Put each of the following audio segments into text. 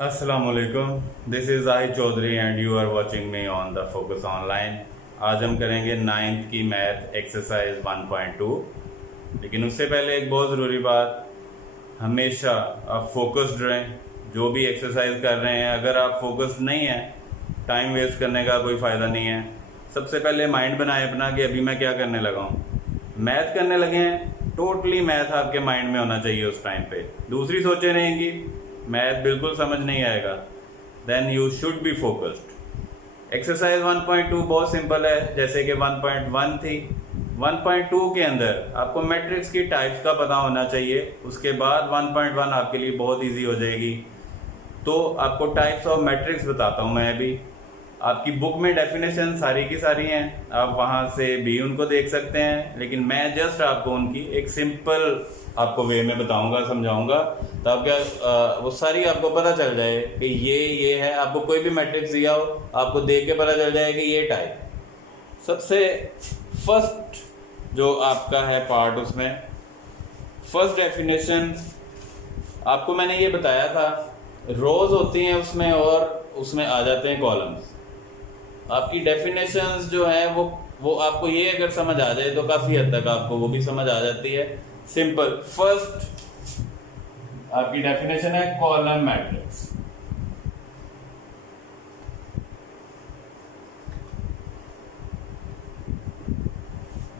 अस्सलामुअलैकुम, this is Zahid Chaudhary and you are watching me on the focus online. आज हम करेंगे 9th की मैथ एक्सरसाइज 1.2। लेकिन उससे पहले एक बहुत ज़रूरी बात, हमेशा आप फोकस्ड रहें। जो भी एक्सरसाइज कर रहे हैं, अगर आप फोकस्ड नहीं हैं, टाइम वेस्ट करने का कोई फ़ायदा नहीं है। सबसे पहले माइंड बनाए अपना कि अभी मैं क्या करने लगा हूँ। मैथ करने लगे हैं, टोटली मैथ आपके माइंड में होना चाहिए उस टाइम पे। दूसरी सोचें रहेंगी, मैथ बिल्कुल समझ नहीं आएगा, then you should be focused. Exercise 1.2 बहुत सिंपल है, जैसे कि 1.1 थी। 1.2 के अंदर आपको मैट्रिक्स की टाइप्स का पता होना चाहिए। उसके बाद 1.1 आपके लिए बहुत इजी हो जाएगी। तो आपको टाइप्स ऑफ मैट्रिक्स बताता हूँ मैं अभी। आपकी बुक में डेफिनेशन सारी की सारी हैं, आप वहाँ से भी उनको देख सकते हैं, लेकिन मैं जस्ट आपको उनकी एक सिंपल आपको वे में बताऊंगा, समझाऊंगा, तब क्या वो सारी आपको पता चल जाए कि ये है। आपको कोई भी मैट्रिक्स दिया हो, आपको देख के पता चल जाए कि ये टाइप। सबसे फर्स्ट जो आपका है पार्ट, उसमें फर्स्ट डेफिनेशन आपको मैंने ये बताया था, रोज होती हैं उसमें और उसमें आ जाते हैं कॉलम्स। आपकी डेफिनेशंस जो है वो आपको ये अगर समझ आ जाए तो काफ़ी हद तक आपको वो भी समझ आ जाती है। सिंपल फर्स्ट आपकी डेफिनेशन है कॉलम मैट्रिक्स।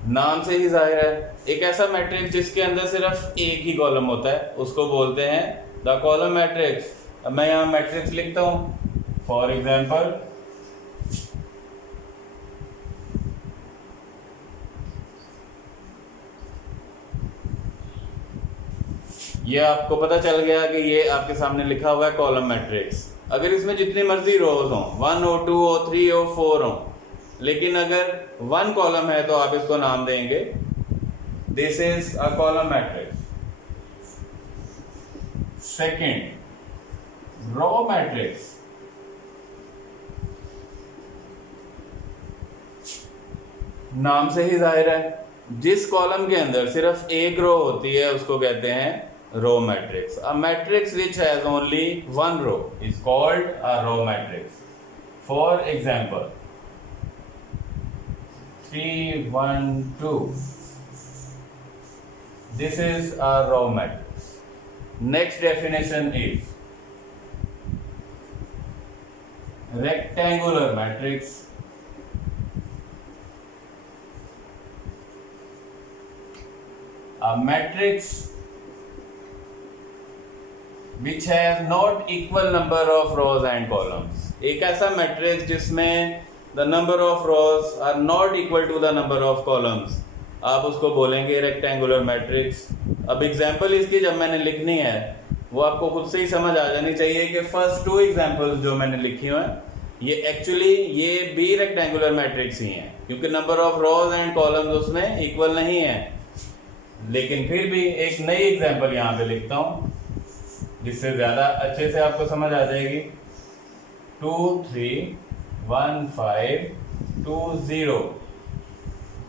नाम से ही जाहिर है, एक ऐसा मैट्रिक्स जिसके अंदर सिर्फ एक ही कॉलम होता है, उसको बोलते हैं द कॉलम मैट्रिक्स। अब मैं यहाँ मैट्रिक्स लिखता हूँ, फॉर एग्जाम्पल ये आपको पता चल गया कि ये आपके सामने लिखा हुआ है कॉलम मैट्रिक्स। अगर इसमें जितनी मर्जी रोज हों, 1 हो, 2 हो, 3 हो, 4 हो, लेकिन अगर 1 कॉलम है तो आप इसको नाम देंगे this is a column matrix. Second, row matrix. नाम से ही जाहिर है, जिस कॉलम के अंदर सिर्फ एक रो होती है उसको कहते हैं row matrix. A matrix which has only one row is called a row matrix. For example, 3 1 2, this is a row matrix. Next definition is rectangular matrix. A matrix which has not equal number of rows and columns. एक ऐसा matrix जिसमें the number of rows are not equal to the number of columns, आप उसको बोलेंगे rectangular matrix. अब example इसकी जब मैंने लिखनी है वो आपको खुद से ही समझ आ जानी चाहिए कि फर्स्ट 2 एग्जाम्पल्स जो मैंने लिखी हुई हैं ये एक्चुअली ये भी रेक्टेंगुलर मैट्रिक्स ही हैं, क्योंकि number of rose and columns उसमें इक्वल नहीं है। लेकिन फिर भी एक नई एग्जाम्पल यहाँ पे लिखता हूँ जिससे ज़्यादा अच्छे से आपको समझ आ जाएगी। 2 3 1 5 2 0,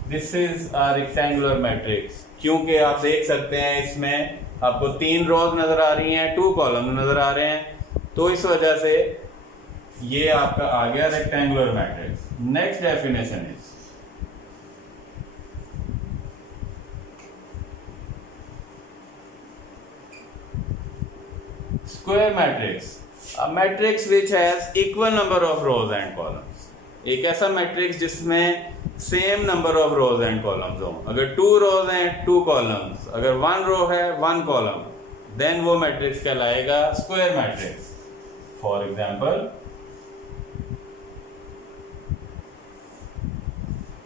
this is a rectangular matrix. क्योंकि आप देख सकते हैं इसमें आपको 3 रोज नजर आ रही हैं, 2 कॉलम नजर आ रहे हैं, तो इस वजह से ये आपका आ गया rectangular matrix. Next definition is square matrix. A matrix which has equal number of rose and columns. एक ऐसा मैट्रिक्स जिसमें same number of rose and columns हो। अगर 2 रोज हैं 2 कॉलम्स, अगर 1 रो है 1 कॉलम, देन वो मैट्रिक्स कहलाएगा square matrix. For example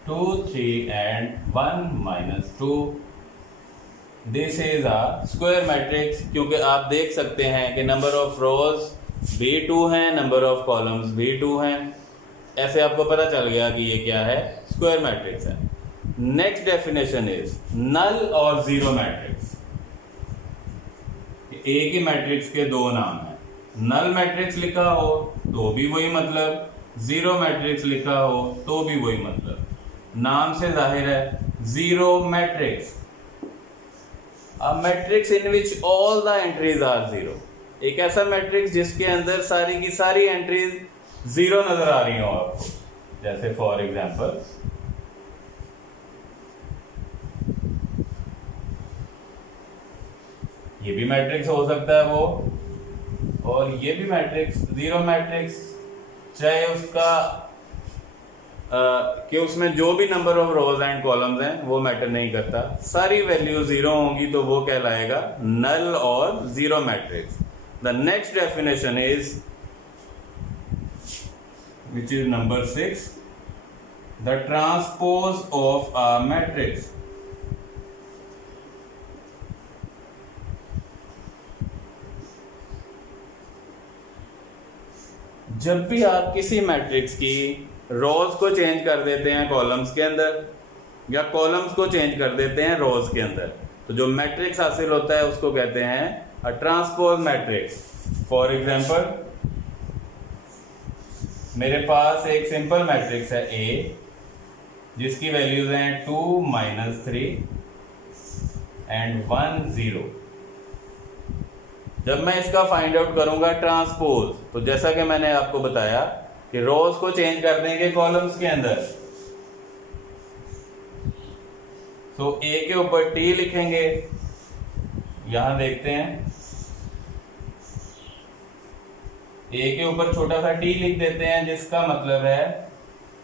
2 3 and 1 - 2, this is a square matrix. क्योंकि आप देख सकते हैं कि नंबर ऑफ रोज भी 2 हैं, नंबर ऑफ कॉलम्स भी 2 हैं। ऐसे आपको पता चल गया कि ये क्या है, स्क्वायर मैट्रिक्स है। नेक्स्ट डेफिनेशन इज नल और जीरो मैट्रिक्स। एक ही मैट्रिक्स के 2 नाम हैं। नल मैट्रिक्स लिखा हो तो भी वही मतलब, जीरो मैट्रिक्स लिखा हो तो भी वही मतलब। नाम से जाहिर है, zero matrix, a matrix in which all the entries are zero. एक ऐसा मैट्रिक्स जिसके अंदर सारी की सारी एंट्रीज 0 नजर आ रही हो आपको, जैसे फॉर एग्जांपल ये भी मैट्रिक्स हो सकता है वो, और ये भी मैट्रिक्स, 0 मैट्रिक्स, चाहे उसका कि उसमें जो भी number of rose and columns हैं वो मैटर नहीं करता, सारी वैल्यू 0 होंगी तो वो कहलाएगा नल और 0 matrix. The next definition is which is number 6, the transpose of a matrix। जब भी आप किसी मैट्रिक्स की रोज को चेंज कर देते हैं कॉलम्स के अंदर, या कॉलम्स को चेंज कर देते हैं रोज के अंदर, तो जो मैट्रिक्स हासिल होता है उसको कहते हैं अ ट्रांसपोज मैट्रिक्स। फॉर एग्जांपल मेरे पास एक सिंपल मैट्रिक्स है A, जिसकी वैल्यूज हैं 2 -3 एंड 1 0। जब मैं इसका फाइंड आउट करूंगा ट्रांसपोज, तो जैसा कि मैंने आपको बताया कि रोज को चेंज कर देंगे कॉलम्स के अंदर, तो A के ऊपर T लिखेंगे। यहां देखते हैं A के ऊपर छोटा सा t लिख देते हैं, जिसका मतलब है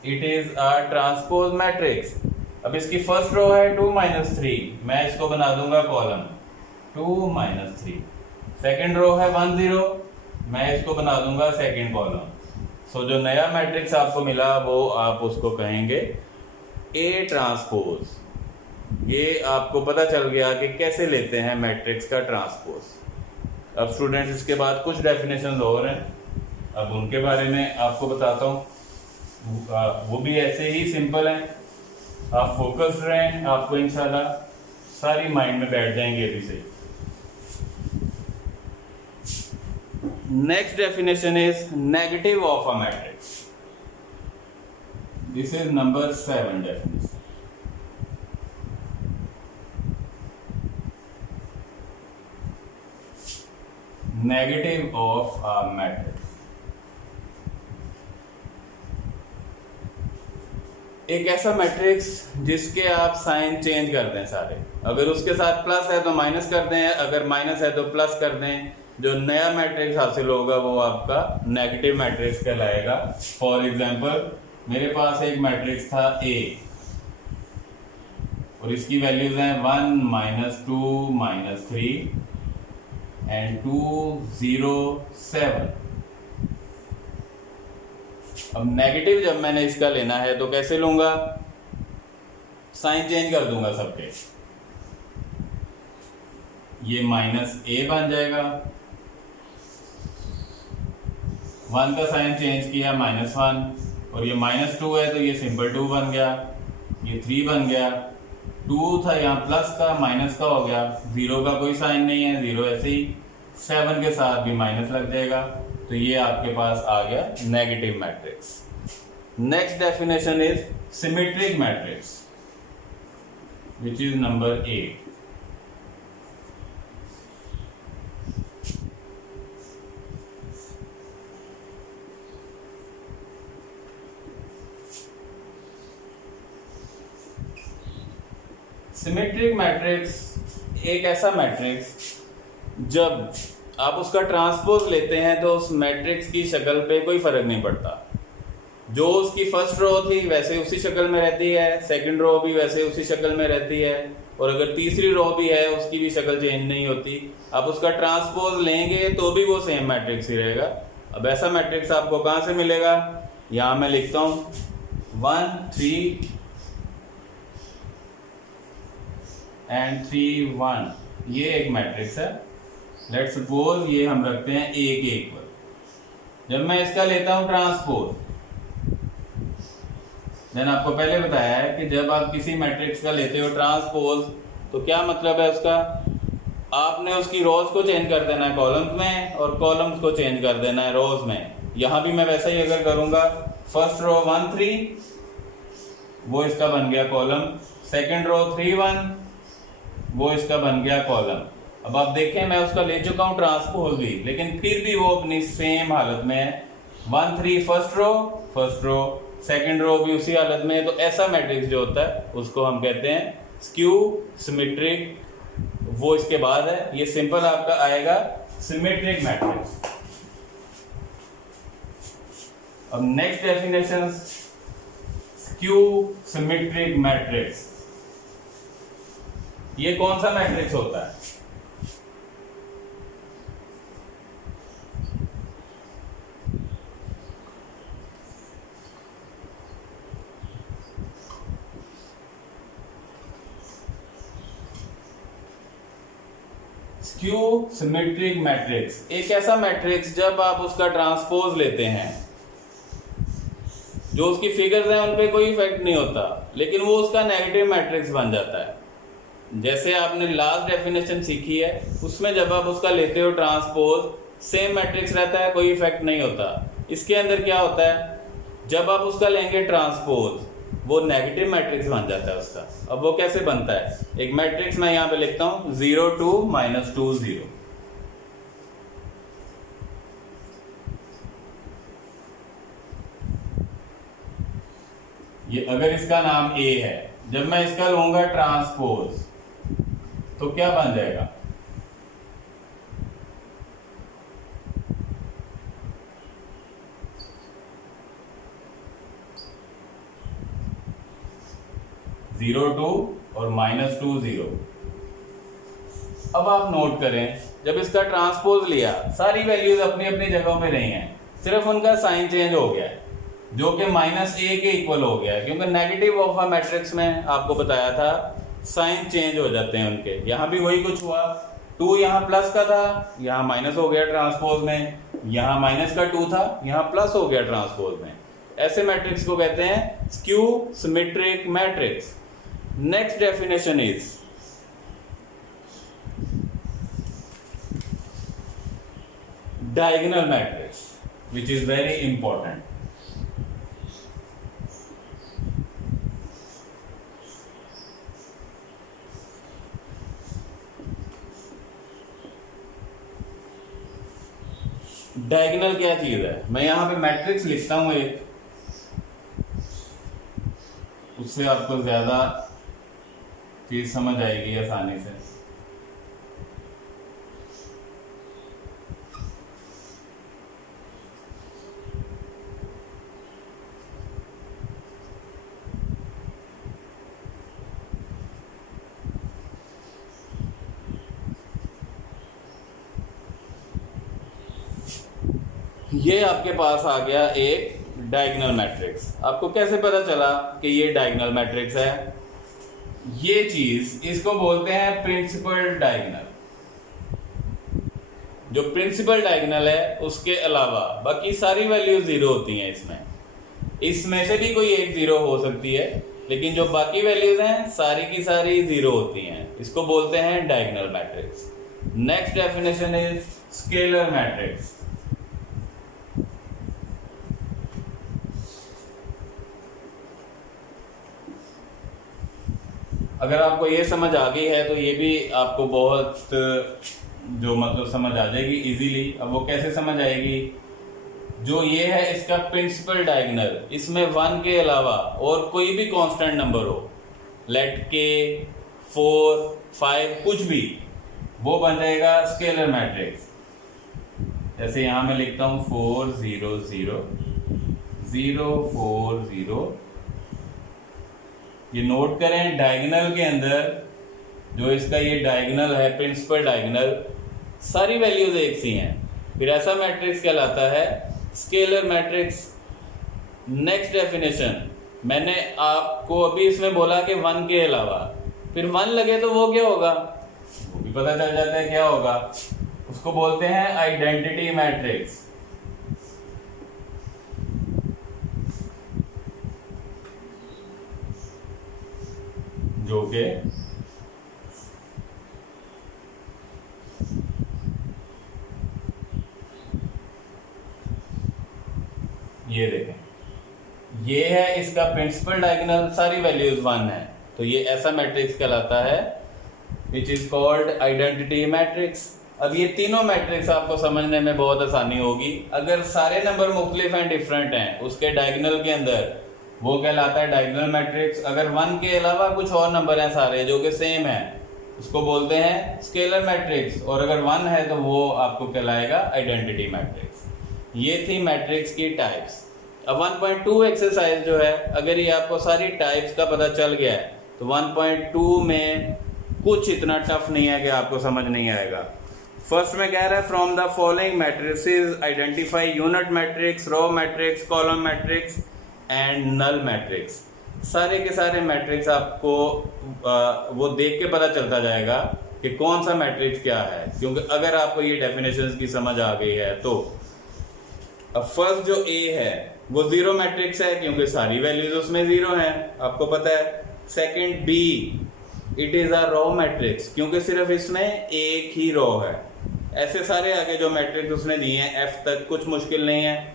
it is a transpose matrix. अब इसकी फर्स्ट रो है 2 -3, मैं इसको बना दूंगा कॉलम 2 -3। सेकंड रो है 1 0, मैं इसको बना दूंगा सेकंड कॉलम। सो जो नया मैट्रिक्स आपको मिला वो आप उसको कहेंगे A ट्रांसपोज। ये आपको पता चल गया कि कैसे लेते हैं मैट्रिक्स का ट्रांसपोज। अब स्टूडेंट्स इसके बाद कुछ डेफिनेशन और हैं, अब उनके बारे में आपको बताता हूँ। वो भी ऐसे ही सिंपल हैं, आप फोकस्ड रहें, आपको इंशाल्लाह सारी माइंड में बैठ जाएंगे अभी से। Next definition is negative of a matrix. This is number 7 definition. Negative of a matrix, एक ऐसा मैट्रिक्स जिसके आप साइन चेंज कर दें सारे। अगर उसके साथ प्लस है तो माइनस कर दें, अगर माइनस है तो प्लस कर दें। जो नया मैट्रिक्स हासिल होगा वो आपका नेगेटिव मैट्रिक्स कहलाएगा। फॉर एग्जांपल मेरे पास एक मैट्रिक्स था A, और इसकी वैल्यूज हैं 1 -2 -3 एंड 2 0 7। अब नेगेटिव जब मैंने इसका लेना है तो कैसे लूंगा, साइन चेंज कर दूंगा सबके। ये -A बन जाएगा, 1 का साइन चेंज किया -1, और ये -2 है तो ये सिंपल 2 बन गया, ये 3 बन गया। 2 था यहाँ प्लस का, माइनस का हो गया, 0 का कोई साइन नहीं है, 0 ऐसे ही। 7 के साथ भी माइनस लग जाएगा, तो ये आपके पास आ गया negative matrix. Next definition is symmetric matrix, which is number 8। Symmetric matrix एक ऐसा मैट्रिक्स जब आप उसका ट्रांसपोज लेते हैं तो उस मैट्रिक्स की शक्ल पे कोई फर्क नहीं पड़ता। जो उसकी फर्स्ट रो थी वैसे उसी शक्ल में रहती है, सेकंड रो भी वैसे उसी शक्ल में रहती है, और अगर तीसरी रो भी है उसकी भी शक्ल चेंज नहीं होती। आप उसका ट्रांसपोज लेंगे तो भी वो सेम मैट्रिक्स ही रहेगा। अब ऐसा मैट्रिक्स आपको कहाँ से मिलेगा, यहाँ मैं लिखता हूँ 1 3 एंड 3 1, ये एक मैट्रिक्स है। लेट्स सपोज ये हम रखते हैं A के इक्वल। जब मैं इसका लेता हूं ट्रांसपोज, मैंने आपको पहले बताया है कि जब आप किसी मैट्रिक्स का लेते हो ट्रांसपोज तो क्या मतलब है उसका, आपने उसकी रोज को चेंज कर देना है कॉलम्स में, और कॉलम्स को चेंज कर देना है रोज में। यहां भी मैं वैसा ही अगर करूंगा, फर्स्ट रो 1 3, वो इसका बन गया कॉलम, सेकेंड रो 3 1, वो इसका बन गया कॉलम। अब आप देखें मैं उसका ले चुका हूं ट्रांसपोज भी, लेकिन फिर भी वो अपनी सेम हालत में है। 1 3 फर्स्ट रो, सेकंड रो भी उसी हालत में है। तो ऐसा मैट्रिक्स जो होता है उसको हम कहते हैं स्क्यू सिमेट्रिक। वो इसके बाद है, ये सिंपल आपका आएगा सिमेट्रिक मैट्रिक्स। अब next definition, skew symmetric matrix. ये कौन सा मैट्रिक्स होता है? स्क्यू सिमेट्रिक मैट्रिक्स एक ऐसा मैट्रिक्स जब आप उसका ट्रांसपोज लेते हैं, जो उसकी फिगर्स हैं उन पे कोई इफेक्ट नहीं होता, लेकिन वो उसका नेगेटिव मैट्रिक्स बन जाता है। जैसे आपने लास्ट डेफिनेशन सीखी है, उसमें जब आप उसका लेते हो ट्रांसपोज, सेम मैट्रिक्स रहता है, कोई इफेक्ट नहीं होता। इसके अंदर क्या होता है, जब आप उसका लेंगे ट्रांसपोज, वो नेगेटिव मैट्रिक्स बन जाता है उसका। अब वो कैसे बनता है? एक मैट्रिक्स मैं यहां पे लिखता हूं 0 2 -2 0। ये अगर इसका नाम A है, जब मैं इसका लूंगा ट्रांसपोज तो क्या बन जाएगा? जीरो 2 और -2 0। अब आप नोट करें, जब इसका ट्रांसपोज लिया, सारी वैल्यूज अपनी अपनी जगहों पे नहीं है, सिर्फ उनका साइन चेंज हो गया है, जो कि -a के इक्वल हो गया है। क्योंकि नेगेटिव ऑफ अ मैट्रिक्स में आपको बताया था साइन चेंज हो जाते हैं उनके। यहां भी वही कुछ हुआ, 2 यहाँ प्लस का था, यहाँ माइनस हो गया ट्रांसपोज में, यहाँ माइनस का 2 था, यहाँ प्लस हो गया ट्रांसपोज में। ऐसे मैट्रिक्स को कहते हैं skew symmetric matrix. Next definition is diagonal matrix, which is very important. Diagonal क्या चीज है? मैं यहां पे मैट्रिक्स लिखता हूं एक, उससे आपको ज्यादा चीज समझ आएगी आसानी से। ये आपके पास आ गया एक डायगोनल मैट्रिक्स। आपको कैसे पता चला कि ये डायगोनल मैट्रिक्स है? ये चीज, इसको बोलते हैं प्रिंसिपल डायगोनल। जो प्रिंसिपल डायगोनल है उसके अलावा बाकी सारी वैल्यू 0 होती हैं। इसमें से भी कोई एक 0 हो सकती है, लेकिन जो बाकी वैल्यूज हैं सारी की सारी 0 होती हैं। इसको बोलते हैं diagonal matrix. Next definition is scalar matrix. अगर आपको ये समझ आ गई है तो ये भी आपको बहुत जो मतलब समझ आ जाएगी इजीली। अब वो कैसे समझ आएगी? जो ये है इसका प्रिंसिपल डायगोनल, इसमें 1 के अलावा और कोई भी कांस्टेंट नंबर हो, लेट के 4 5 कुछ भी, वो बन जाएगा स्केलर मैट्रिक्स। जैसे यहां मैं लिखता हूं 4 0 0 0 4 0। ये नोट करें, डायगोनल के अंदर जो इसका ये डायगोनल है, प्रिंसिपल डायगोनल, सारी वैल्यूज एक सी हैं। फिर ऐसा मैट्रिक्स कहलाता है स्केलर मैट्रिक्स। नेक्स्ट डेफिनेशन, मैंने आपको अभी इसमें बोला कि 1 के अलावा, फिर 1 लगे तो वो क्या होगा? वो भी पता चल जाता है क्या होगा। उसको बोलते हैं आइडेंटिटी मैट्रिक्स। जो कि ये देखें, ये है इसका प्रिंसिपल डायगोनल, सारी वैल्यूज 1 है, तो ये ऐसा मैट्रिक्स कहलाता है which is called identity matrix. अब ये तीनों मैट्रिक्स आपको समझने में बहुत आसानी होगी। अगर सारे नंबर मुख्तलिफ एंड डिफरेंट हैं उसके डायगोनल के अंदर, वो कहलाता है डायगोनल मैट्रिक्स। अगर 1 के अलावा कुछ और नंबर हैं सारे जो कि सेम है, उसको बोलते हैं स्केलर मैट्रिक्स। और अगर 1 है तो वो आपको कहलाएगा आइडेंटिटी मैट्रिक्स। ये थी मैट्रिक्स की टाइप्स। अब 1.2 एक्सरसाइज जो है, अगर ये आपको सारी टाइप्स का पता चल गया है तो 1.2 में कुछ इतना टफ नहीं है कि आपको समझ नहीं आएगा। फर्स्ट में कह रहा है from the following matrices identify unit matrix, row matrix, column matrix and null matrix. सारे के सारे मैट्रिक्स आपको वो देख के पता चलता जाएगा कि कौन सा मैट्रिक्स क्या है, क्योंकि अगर आपको ये डेफिनेशंस की समझ आ गई है तो। अब फर्स्ट जो ए है वो जीरो मैट्रिक्स है क्योंकि सारी वैल्यूज उसमें जीरो हैं, आपको पता है। Second B, it is a row matrix क्योंकि सिर्फ इसमें एक ही रो है। ऐसे सारे आगे जो मैट्रिक्स उसने दिए हैं एफ तक, कुछ मुश्किल नहीं है,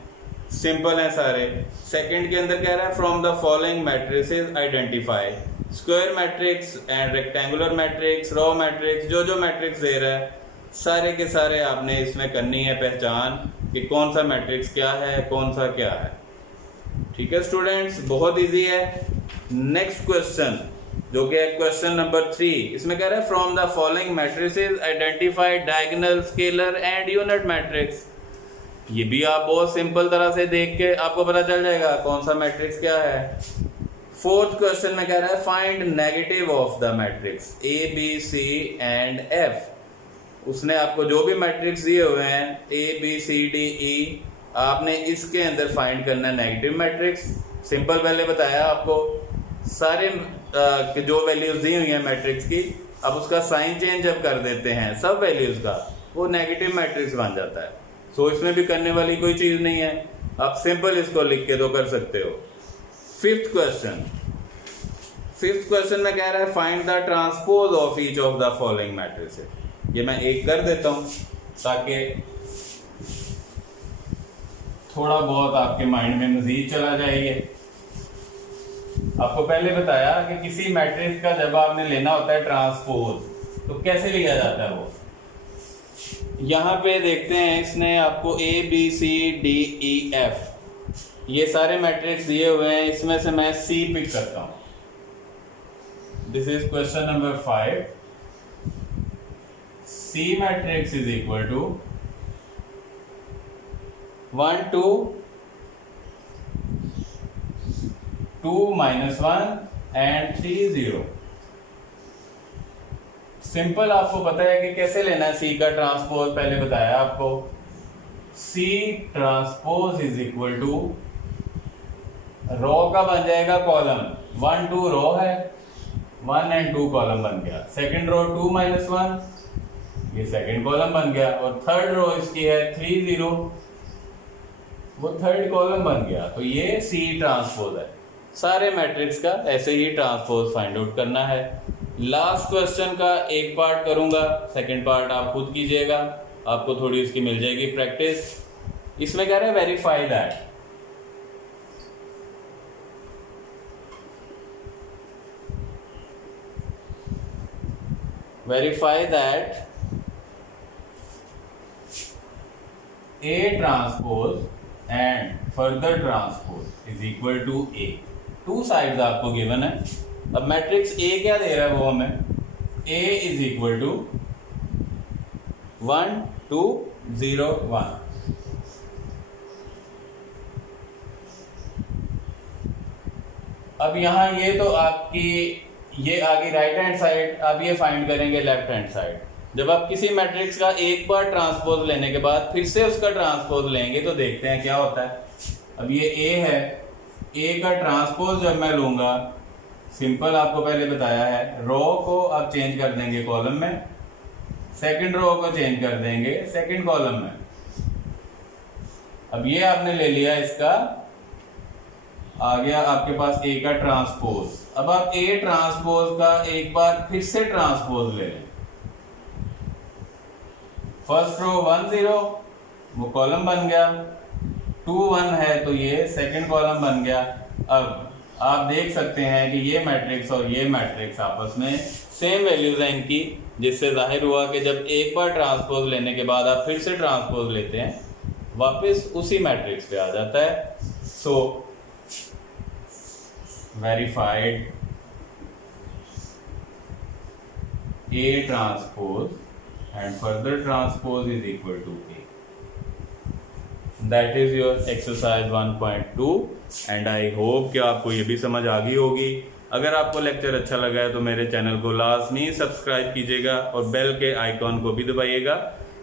सिंपल है सारे। सेकंड के अंदर कह रहा है from the following matrices identify square matrix and rectangular matrix, row matrix. जो जो मैट्रिक्स दे रहा है सारे के सारे आपने इसमें करनी है पहचान कि कौन सा मैट्रिक्स क्या है, कौन सा क्या है। ठीक है स्टूडेंट्स, बहुत इजी है। नेक्स्ट क्वेश्चन जो कि है क्वेश्चन नंबर 3, इसमें कह रहा है from the following matrices identify diagonal, scalar and unit matrix. ये भी आप बहुत सिंपल तरह से देख के आपको पता चल जाएगा कौन सा मैट्रिक्स क्या है। फोर्थ क्वेश्चन में कह रहा है find negative of the matrix A B C and F. उसने आपको जो भी मैट्रिक्स दिए हुए हैं ए बी सी डी ई, आपने इसके अंदर फाइंड करना है नेगेटिव मैट्रिक्स। सिंपल पहले बताया आपको, सारे जो वैल्यूज दी हुई हैं मैट्रिक्स की, अब उसका साइन चेंज जब कर देते हैं सब वैल्यूज का, वो नेगेटिव मैट्रिक्स बन जाता है। सो इसमें भी करने वाली कोई चीज नहीं है, आप सिंपल इसको लिख के तो कर सकते हो। फिफ्थ क्वेश्चन में कह रहा है find the transpose of each of the following matrices. ये मैं एक कर देता हूं ताकि थोड़ा बहुत आपके माइंड में मजीद चला जाएगा। आपको पहले बताया कि किसी मैट्रिक्स का जब आपने लेना होता है ट्रांसपोज तो कैसे लिया जाता है वो। यहाँ पे देखते हैं इसने आपको A B C D E F ये सारे मैट्रिक्स दिए हुए हैं, इसमें से मैं सी पिक करता हूं। This is question number 5। C matrix is equal to 1 2 2 -1 and 3 0। Simple आपको पता है कि कैसे लेना है सी का ट्रांसपोज, पहले बताया आपको। C transpose is equal to row का बन जाएगा कॉलम, 1 2 रो है, 1 and 2 कॉलम बन गया। सेकंड रो 2 -1 ये सेकंड कॉलम बन गया, और थर्ड रो इसकी है 3 0 वो थर्ड कॉलम बन गया। तो ये सी ट्रांसपोज है। सारे मैट्रिक्स का ऐसे ही ट्रांसपोज फाइंड आउट करना है। लास्ट क्वेश्चन का एक पार्ट करूंगा, सेकंड पार्ट आप खुद कीजिएगा, आपको थोड़ी उसकी मिल जाएगी प्रैक्टिस। इसमें कह रहे हैं verify that A transpose and further transpose is equal to A। Two sides आपको गिवन है। अब मैट्रिक्स A क्या दे रहा है वो हमें, A इज इक्वल टू 1 2 0 1। अब यहां ये तो आपकी ये आगे राइट हैंड साइड, अब ये फाइंड करेंगे लेफ्ट हैंड साइड। जब आप किसी मैट्रिक्स का एक बार ट्रांसपोज लेने के बाद फिर से उसका ट्रांसपोज लेंगे तो देखते हैं क्या होता है। अब ये A है, A का ट्रांसपोज जब मैं लूंगा, सिंपल आपको पहले बताया है, रो को आप चेंज कर देंगे कॉलम में, सेकंड रो को चेंज कर देंगे सेकंड कॉलम में। अब ये आपने ले लिया, इसका आ गया आपके पास A का ट्रांसपोज। अब आप A ट्रांसपोज का एक बार फिर से ट्रांसपोज ले लें। फर्स्ट रो 1 0 वो कॉलम बन गया, 2 1 है तो ये सेकंड कॉलम बन गया। अब आप देख सकते हैं कि ये मैट्रिक्स और ये मैट्रिक्स आपस में सेम वैल्यूज हैं इनकी, जिससे जाहिर हुआ कि जब एक बार ट्रांसपोज लेने के बाद आप फिर से ट्रांसपोज लेते हैं वापस उसी मैट्रिक्स पे आ जाता है। सो verified A transpose and further transpose is equal to A. That is your exercise 1.2 and I hope कि आपको ये भी समझ आ गई होगी। अगर आपको लेक्चर अच्छा लगा है तो मेरे चैनल को लाजमी सब्सक्राइब कीजिएगा और बेल के आइकॉन को भी दबाइएगा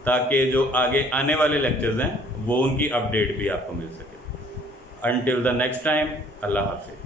ताकि जो आगे आने वाले लेक्चर्स हैं वो उनकी अपडेट भी आपको मिल सके। Until the next time, अल्लाह हाफिज़।